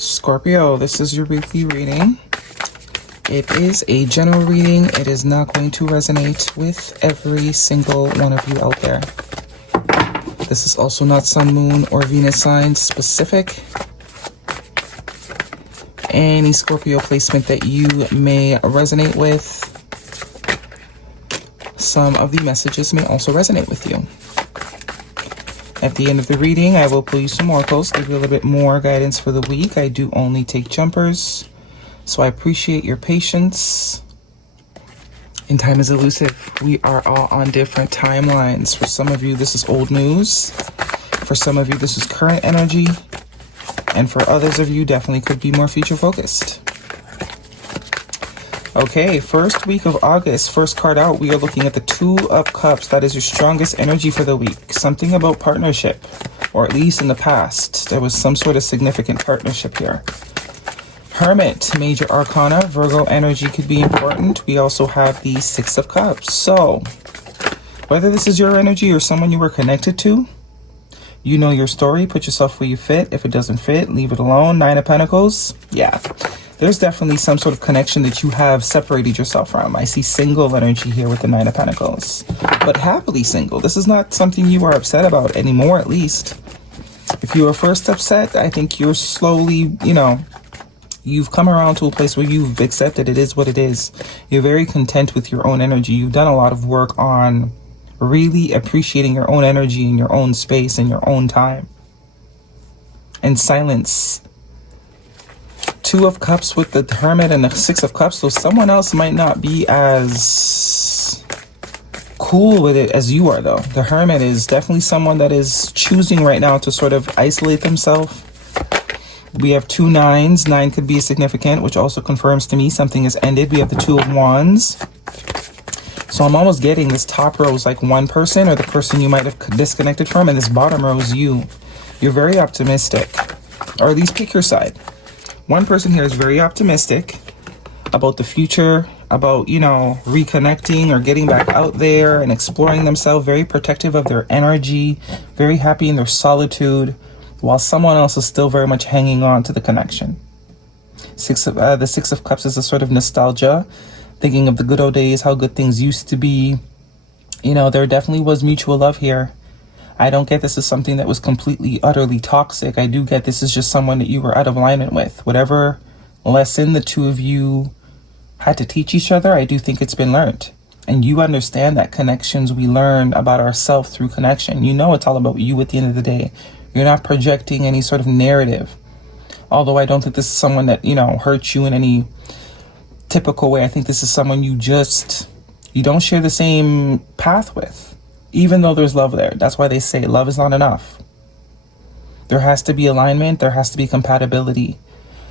Scorpio, this is your weekly reading. It is a general reading. It is not going to resonate with every single one of you out there. This is also not Sun, Moon, or Venus sign specific. Any Scorpio placement that you may resonate with, some of the messages may also resonate with you. At the end of the reading, I will pull you some oracles, give you a little bit more guidance for the week. I do only take jumpers, so I appreciate your patience. And time is elusive. We are all on different timelines. For some of you, this is old news. For some of you, this is current energy. And for others of you, definitely could be more future focused. Okay, first week of August, first card out, we are looking at the Two of Cups. That is your strongest energy for the week. Something about partnership, or at least in the past, there was some sort of significant partnership here. Hermit, major arcana, Virgo energy could be important. We also have the Six of Cups. So, whether this is your energy or someone you were connected to, you know your story, put yourself where you fit. If it doesn't fit, leave it alone. Nine of Pentacles, yeah. There's definitely some sort of connection that you have separated yourself from. I see single energy here with the Nine of Pentacles, but happily single. This is not something you are upset about anymore, at least. If you were first upset, I think you're slowly, you've come around to a place where you've accepted it is what it is. You're very content with your own energy. You've done a lot of work on really appreciating your own energy in your own space and your own time. And silence. Two of Cups with the Hermit and the Six of Cups, so someone else might not be as cool with it as you are, though. The Hermit is definitely someone that is choosing right now to sort of isolate themselves. We have two nines. Nine could be significant, which also confirms to me something has ended. We have the Two of Wands. So I'm almost getting this top row is like one person or the person you might have disconnected from, and this bottom row is you. You're very optimistic, or at least pick your side. One person here is very optimistic about the future, about, reconnecting or getting back out there and exploring themselves, very protective of their energy, very happy in their solitude, while someone else is still very much hanging on to the connection. The Six of Cups is a sort of nostalgia, thinking of the good old days, how good things used to be. There definitely was mutual love here. I don't get this as something that was completely, utterly toxic. I do get this is just someone that you were out of alignment with. Whatever lesson the two of you had to teach each other, I do think it's been learned. And you understand that connections we learn about ourselves through connection. It's all about you at the end of the day. You're not projecting any sort of narrative. Although I don't think this is someone that, hurts you in any typical way. I think this is someone you don't share the same path with. Even though there's love there. That's why they say love is not enough. There has to be alignment. There has to be compatibility.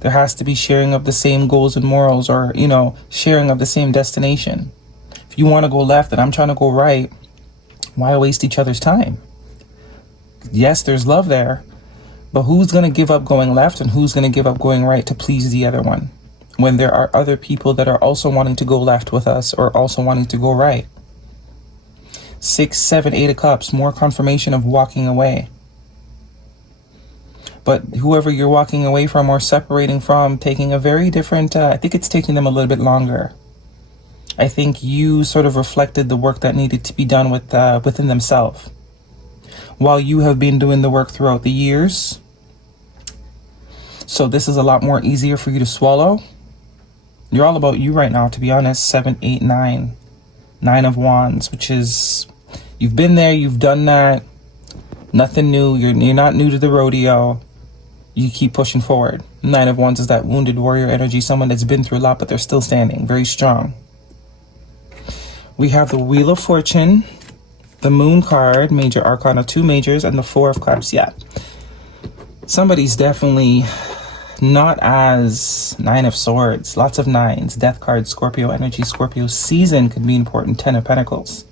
There has to be sharing of the same goals and morals, or, sharing of the same destination. If you want to go left and I'm trying to go right, why waste each other's time? Yes, there's love there, but who's going to give up going left and who's going to give up going right to please the other one? When there are other people that are also wanting to go left with us or also wanting to go right. 6, 7, 8 of Cups, more confirmation of walking away. But whoever you're walking away from or separating from, taking a very different, I think it's taking them a little bit longer. I think you sort of reflected the work that needed to be done within themselves. While you have been doing the work throughout the years. So this is a lot more easier for you to swallow. You're all about you right now, to be honest. 7, 8, 9. 9 of Wands, which is, you've been there, you've done that. Nothing new. You're not new to the rodeo. You keep pushing forward. 9 of Wands is that wounded warrior energy, someone that's been through a lot, but they're still standing, very strong. We have the Wheel of Fortune, the Moon card, major arcana, 2 majors, and the 4 of Cups. Yeah. Somebody's definitely not as 9 of Swords, lots of 9s, Death card, Scorpio energy, Scorpio season could be important, 10 of Pentacles.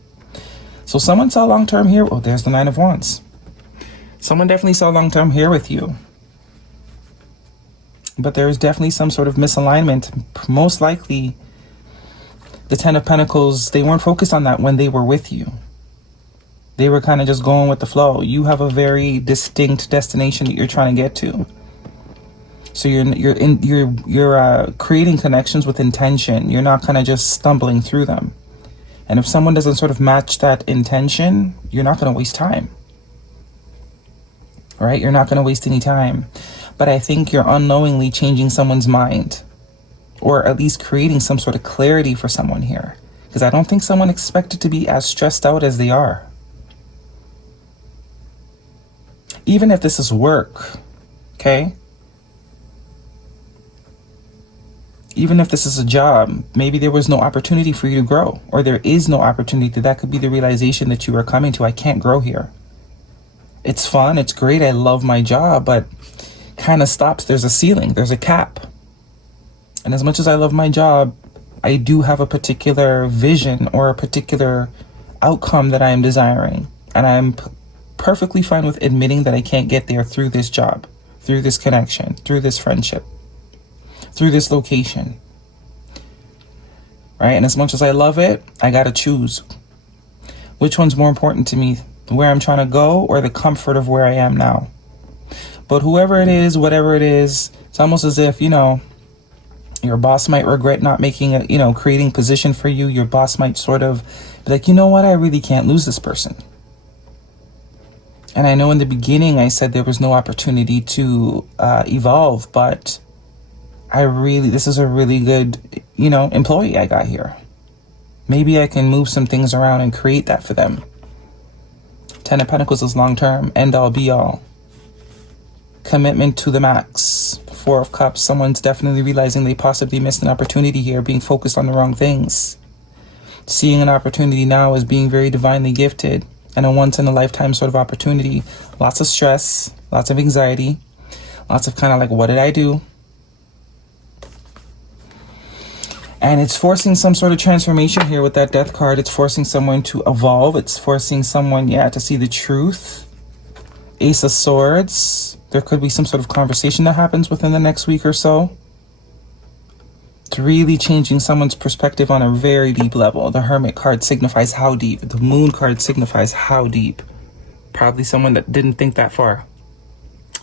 So someone saw long-term here. Oh, there's the 9 of Wands. Someone definitely saw long-term here with you. But there's definitely some sort of misalignment. Most likely, the 10 of Pentacles, they weren't focused on that when they were with you. They were kind of just going with the flow. You have a very distinct destination that you're trying to get to. So you're creating connections with intention. You're not kind of just stumbling through them. And if someone doesn't sort of match that intention, you're not going to waste time. Right? You're not going to waste any time. But I think you're unknowingly changing someone's mind, or at least creating some sort of clarity for someone here. Because I don't think someone expected to be as stressed out as they are. Even if this is work, okay? Even if this is a job, maybe there was no opportunity for you to grow, or there is no opportunity. That could be the realization that you are coming to. I can't grow here. It's fun. It's great. I love my job, but kind of stops. There's a ceiling. There's a cap. And as much as I love my job, I do have a particular vision or a particular outcome that I am desiring. And I'm perfectly fine with admitting that I can't get there through this job, through this connection, through this friendship, through this location. Right? And as much as I love it, I got to choose. Which one's more important to me? Where I'm trying to go, or the comfort of where I am now? But whoever it is, whatever it is, it's almost as if, your boss might regret not making a, creating position for you. Your boss might sort of be like, you know what? I really can't lose this person. And I know in the beginning I said there was no opportunity to evolve, but this is a really good, employee I got here. Maybe I can move some things around and create that for them. 10 of Pentacles is long-term, end all be all. Commitment to the max. 4 of Cups, someone's definitely realizing they possibly missed an opportunity here, being focused on the wrong things. Seeing an opportunity now as being very divinely gifted and a once-in-a-lifetime sort of opportunity. Lots of stress, lots of anxiety, lots of kind of like, what did I do? And it's forcing some sort of transformation here with that Death card. It's forcing someone to evolve. It's forcing someone, to see the truth. Ace of Swords. There could be some sort of conversation that happens within the next week or so. It's really changing someone's perspective on a very deep level. The Hermit card signifies how deep. The Moon card signifies how deep. Probably someone that didn't think that far.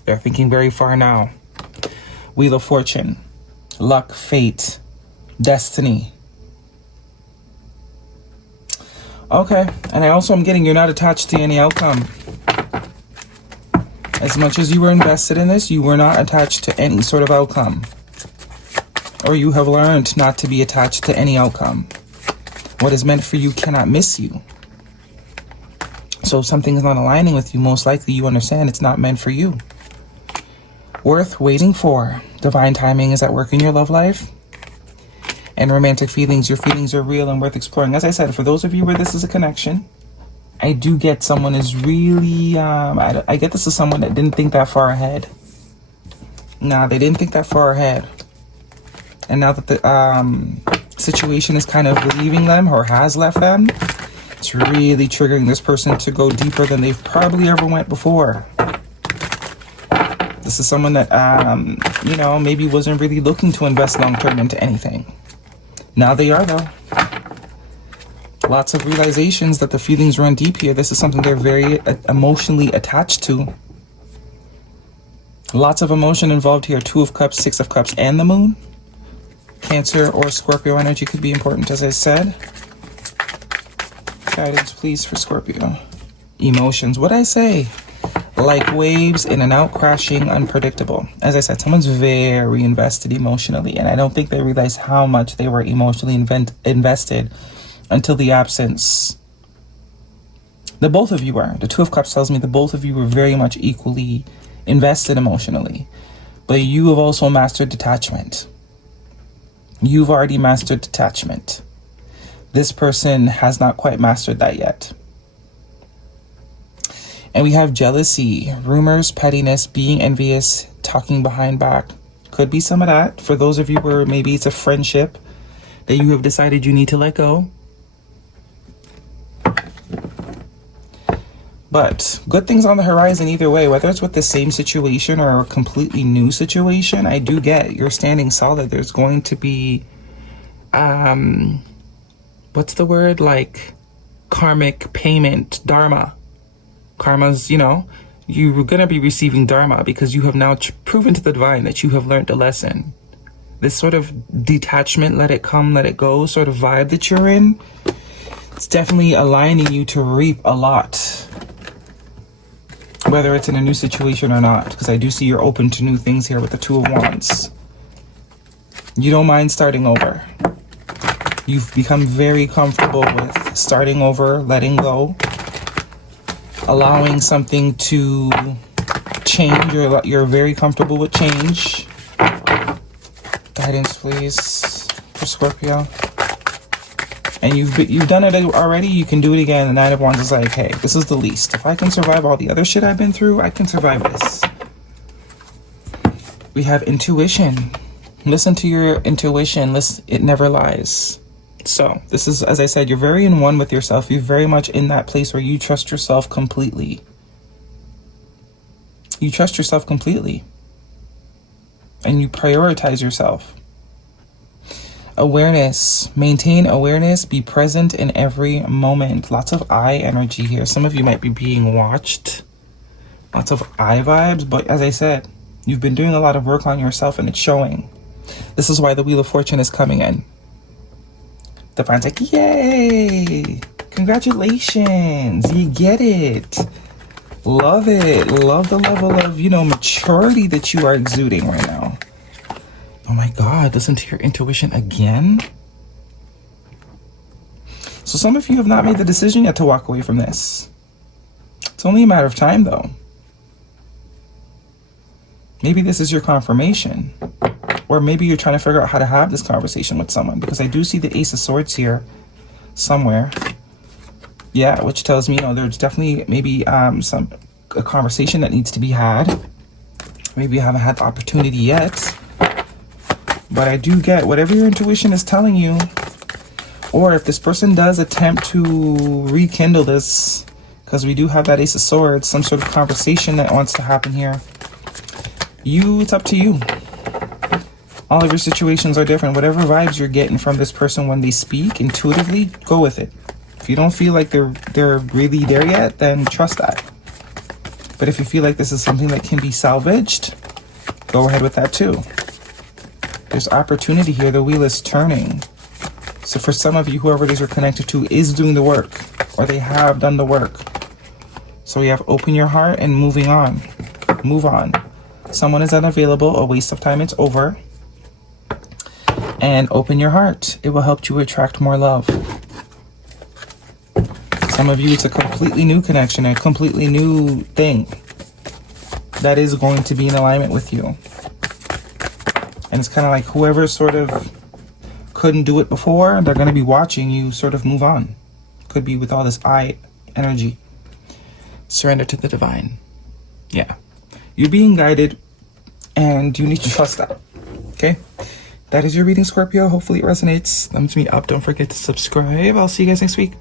They're thinking very far now. Wheel of Fortune. Luck, fate, destiny. Okay, and I also am getting you're not attached to any outcome. As much as you were invested in this, you were not attached to any sort of outcome. Or you have learned not to be attached to any outcome. What is meant for you cannot miss you. So if something is not aligning with you, most likely you understand it's not meant for you. Worth waiting for. Divine timing is at work in your love life. And romantic feelings. Your feelings are real and worth exploring. As I said, for those of you where this is a connection, I do get someone is really, I get this is someone that didn't think that far ahead. Nah, they didn't think that far ahead. And now that the situation is kind of leaving them or has left them, it's really triggering this person to go deeper than they've probably ever went before. This is someone that, maybe wasn't really looking to invest long-term into anything. Now they are, though. Lots of realizations that the feelings run deep here. This is something they're very emotionally attached to. Lots of emotion involved here. 2 of Cups, 6 of Cups, and the Moon. Cancer or Scorpio energy could be important, as I said. Guidance, please, for Scorpio. Emotions. What'd I say? Like waves in and out, crashing, unpredictable. As I said, someone's very invested emotionally, and I don't think they realized how much they were emotionally invested until the absence. The both of you were. The 2 of Cups tells me the both of you were very much equally invested emotionally. But you have also mastered detachment. You've already mastered detachment. This person has not quite mastered that yet. And we have jealousy, rumors, pettiness, being envious, talking behind back. Could be some of that. For those of you where maybe it's a friendship that you have decided you need to let go. But good things on the horizon either way, whether it's with the same situation or a completely new situation. I do get you're standing solid. There's going to be, what's the word? Like karmic payment, DARMA. Karma's, You're going to be receiving Dharma because you have now proven to the divine that you have learned a lesson. This sort of detachment, let it come, let it go sort of vibe that you're in, it's definitely aligning you to reap a lot. Whether it's in a new situation or not, because I do see you're open to new things here with the Two of Wands. You don't mind starting over. You've become very comfortable with starting over, letting go, allowing something to change. You're very comfortable with change. Guidance, please, for Scorpio. And you've done it already. You can do it again. The Nine of Wands is like, hey, this is the least. If I can survive all the other shit I've been through, I can survive this. We have intuition. Listen to your intuition. Listen, it never lies. So this is, as I said, you're very in one with yourself. You're very much in that place where you trust yourself completely. You trust yourself completely. And you prioritize yourself. Awareness. Maintain awareness. Be present in every moment. Lots of eye energy here. Some of you might be being watched. Lots of eye vibes. But as I said, you've been doing a lot of work on yourself and it's showing. This is why the Wheel of Fortune is coming in. The Divine's like, yay! Congratulations! You get it. Love it. Love the level of, maturity that you are exuding right now. Oh my God, listen to your intuition again. So some of you have not made the decision yet to walk away from this. It's only a matter of time though. Maybe this is your confirmation. Or maybe you're trying to figure out how to have this conversation with someone, because I do see the Ace of Swords here somewhere. Yeah, which tells me, there's definitely maybe a conversation that needs to be had. Maybe you haven't had the opportunity yet. But I do get whatever your intuition is telling you, or if this person does attempt to rekindle this, because we do have that Ace of Swords, some sort of conversation that wants to happen here. It's up to you. All of your situations are different. Whatever vibes you're getting from this person when they speak intuitively, go with it. If you don't feel like they're really there yet, then trust that. But if you feel like this is something that can be salvaged, go ahead with that too. There's opportunity here. The wheel is turning. So for some of you, whoever it is you're connected to is doing the work, or they have done the work. So we have open your heart and moving on. Move on. Someone is unavailable, a waste of time, it's over. And open your heart. It will help you attract more love. Some of you, it's a completely new connection, a completely new thing that is going to be in alignment with you. And it's kind of like whoever sort of couldn't do it before, they're going to be watching you sort of move on. Could be with all this eye energy. Surrender to the divine. Yeah. You're being guided and you need to trust that. Okay? That is your reading, Scorpio. Hopefully it resonates. Thumbs me up. Don't forget to subscribe. I'll see you guys next week.